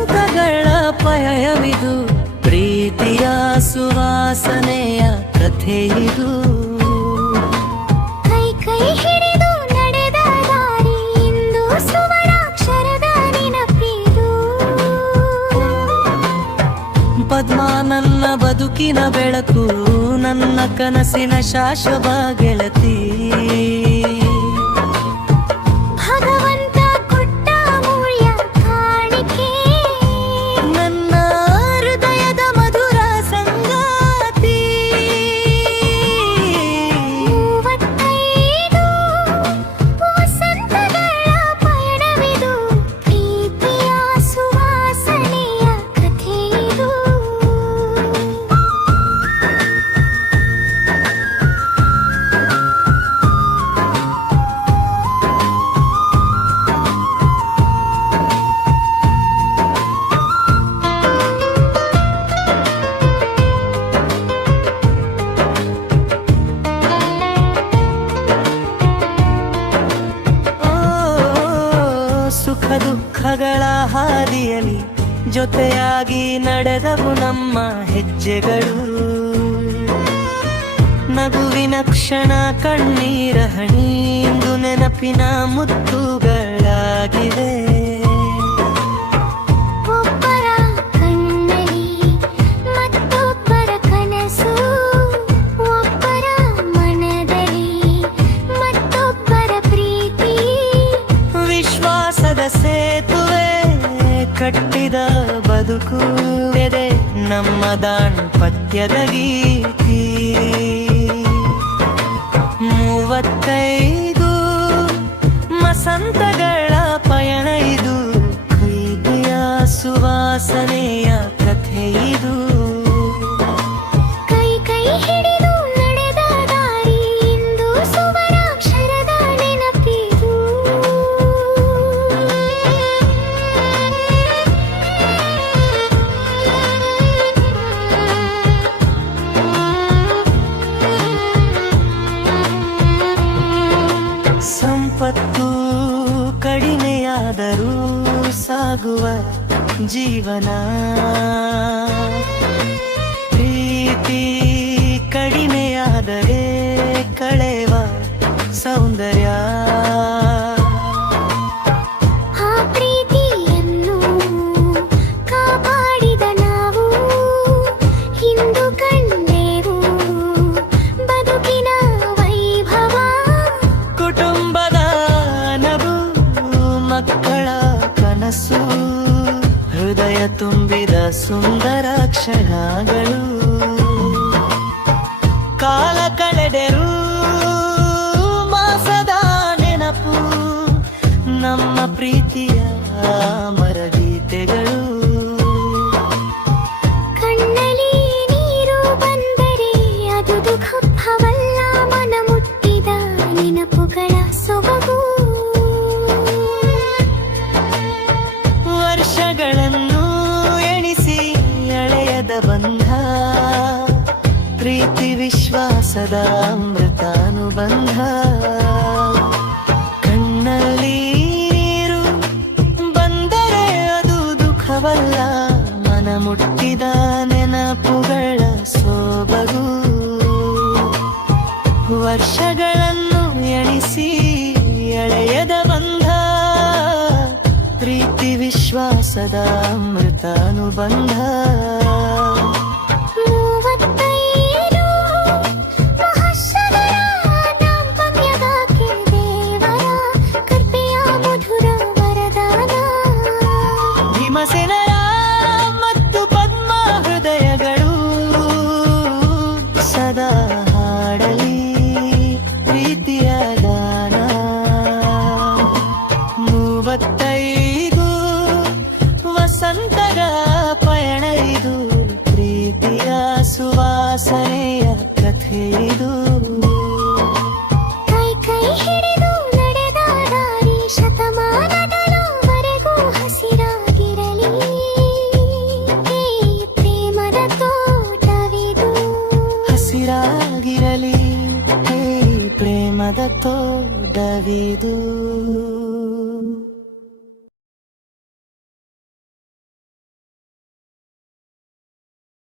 ವಸಂತಗಳ ಪಯಣವಿದು, ಪ್ರೀತಿಯ ಸುವಾಸನೆಯ ಕಥೆಯಿದು. ಕೈ ಕೈ ಹಿಡಿದು ನಡೆದ ದಾರಿ ಇಂದು ಸುವರಾಕ್ಷರದ ನೆನಪಿದು. ಪದ್ಮ ನನ್ನ ಬದುಕಿನ ಬೆಳಕು, ನನ್ನ ಕನಸಿನ ಶಾಶ್ವತ ಗೆಳತಿ. ಭಗವಂತ ಕೊಟ್ಟ ಅಮೂಲ್ಯ ಕಾಣಿಕೆ, ನನ್ನ ಹೃದಯದ ಮಧುರ ಸಂಗಾತಿ. 35 ವಸಂತಗಳ ಪಯಣವಿದು, ಪ್ರೀತಿಯ ಸುವಾಸನೆಯ ಕಥೆಯಿದು. ಸುಖ ದುಃಖಗಳ ಹಾದಿಯಲ್ಲಿ ಜೊತೆಯಾಗಿ ನಡೆದವು ನಮ್ಮ ಹೆಜ್ಜೆಗಳು. ನಗುವಿನ ಕ್ಷಣ ಕಣ್ಣೀರ ಹನಿ ಇಂದು ನೆನಪಿನ ಮುತ್ತುಗಳಾಗಿವೆ. ಒಬ್ಬರ ಕಣ್ಣಲ್ಲಿ ಮತ್ತೊಬ್ಬರ ಕನಸು, ಒಬ್ಬರ ಮನದಲ್ಲಿ ಮತ್ತೊಬ್ಬರ ಪ್ರೀತಿ. ವಿಶ್ವಾಸದ ಸೇತುವೆ ಕಟ್ಟಿದ ಬದುಕು ಎದೆ ನಮ್ಮ ದಾಂಪತ್ಯದ ಗೀತಿ. 35 ವಸಂತಗಳ ಪಯಣ ಇದು, ಪ್ರೀತಿಯ ಸುವಾಸನೆಯ ಕಥೆಯಿದು. ಕೈ ಕೈ ಹಿಡಿದು ನಡೆದ ದಾರಿ ಇಂದು ಸುವರಾಕ್ಷರದ ನೆನಪಿದು. ಸಂಪತ್ತು ಕಡಿಮೆಯಾದರೂ ಸಾಗುವ ಜೀವನ, ಪ್ರೀತಿ ಕಡಿಮೆಯಾದರೆ ಕಳೆವ ಸೌಂದರ್ಯ. ಆ ಪ್ರೀತಿಯನ್ನು ಕಾಪಾಡಿದ ನಾವು ಇಂದು ಕಂಡೆವು ಬದುಕಿನ ವೈಭವ. ಕುಟುಂಬದ ನಗು, ಮಕ್ಕಳ ಕನಸು, ಹೃದಯ ತುಂಬಿದ ಸುಂದರ ಕ್ಷಣಗಳು. ಕಾಲ ಕಳೆದರು ಮಾಸದ ನೆನಪು, ನಮ್ಮ ಪ್ರೀತಿಯ ಮರಗೀತೆಗಳು. ಕಣ್ಣಲ್ಲಿ ನೀರು ಬಂದರೆ ಅದು ದುಃಖವಲ್ಲ, ಮನ ಮುಟ್ಟಿದ ನೆನಪುಗಳ ಸೊಬಗು. ವರ್ಷಗಳನ್ನು ಎಣಿಸಿ ಎಳೆಯದ ಬಂಧ, ಪ್ರೀತಿ ವಿಶ್ವಾಸದ ಅಮೃತಾನುಬಂಧ. ಕಣ್ಣಲ್ಲಿ ನೀರು ಬಂದರೆ ಅದು ದುಃಖವಲ್ಲ, ಮನ ಮುಟ್ಟಿದ ನೆನಪುಗಳ ಸೊಬಗು. ವರ್ಷಗಳನ್ನು ಎಣಿಸಿ ಎಳೆಯದ ಬಂಧ, ಪ್ರೀತಿ ವಿಶ್ವಾಸದ ಅಮೃತಾನುಬಂಧ. 35 ಮಹರ್ಷಿಗಳ ದಾಂಪತ್ಯದ ದೇವರ ಕೃಪೆಯ ಮಧುರ ವರದಾನ. ಭೀಮಸೇನರ ಮತ್ತು ಪದ್ಮ ಹೃದಯಗಳು ಸದಾ ಹಾಡಲಿ ಪ್ರೀತಿಯ ಗಾನ. 35 ವಸಂತಗಳ ಪಯಣ ಇದು, ಪ್ರೀತಿಯ ಸುವಾಸನೆಯ ಕಥೆಯಿದು. ಕೈ ಕೈ ಹಿಡಿದು ನಡೆದ ದಾರಿ ಶತಮಾನಗಳವರೆಗೂ ಹಸಿರಾಗಿರಲಿ. ಈ ಪ್ರೇಮದ ತೋಟವಿದು, ಹಸಿರಾಗಿರಲಿ ಈ ಪ್ರೇಮದ ತೋಟವಿದು.